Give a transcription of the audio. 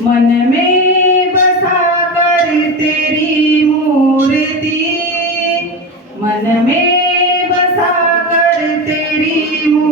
मन में बसा कर तेरी मूर्ति। मन में बसा कर तेरी मूर्ति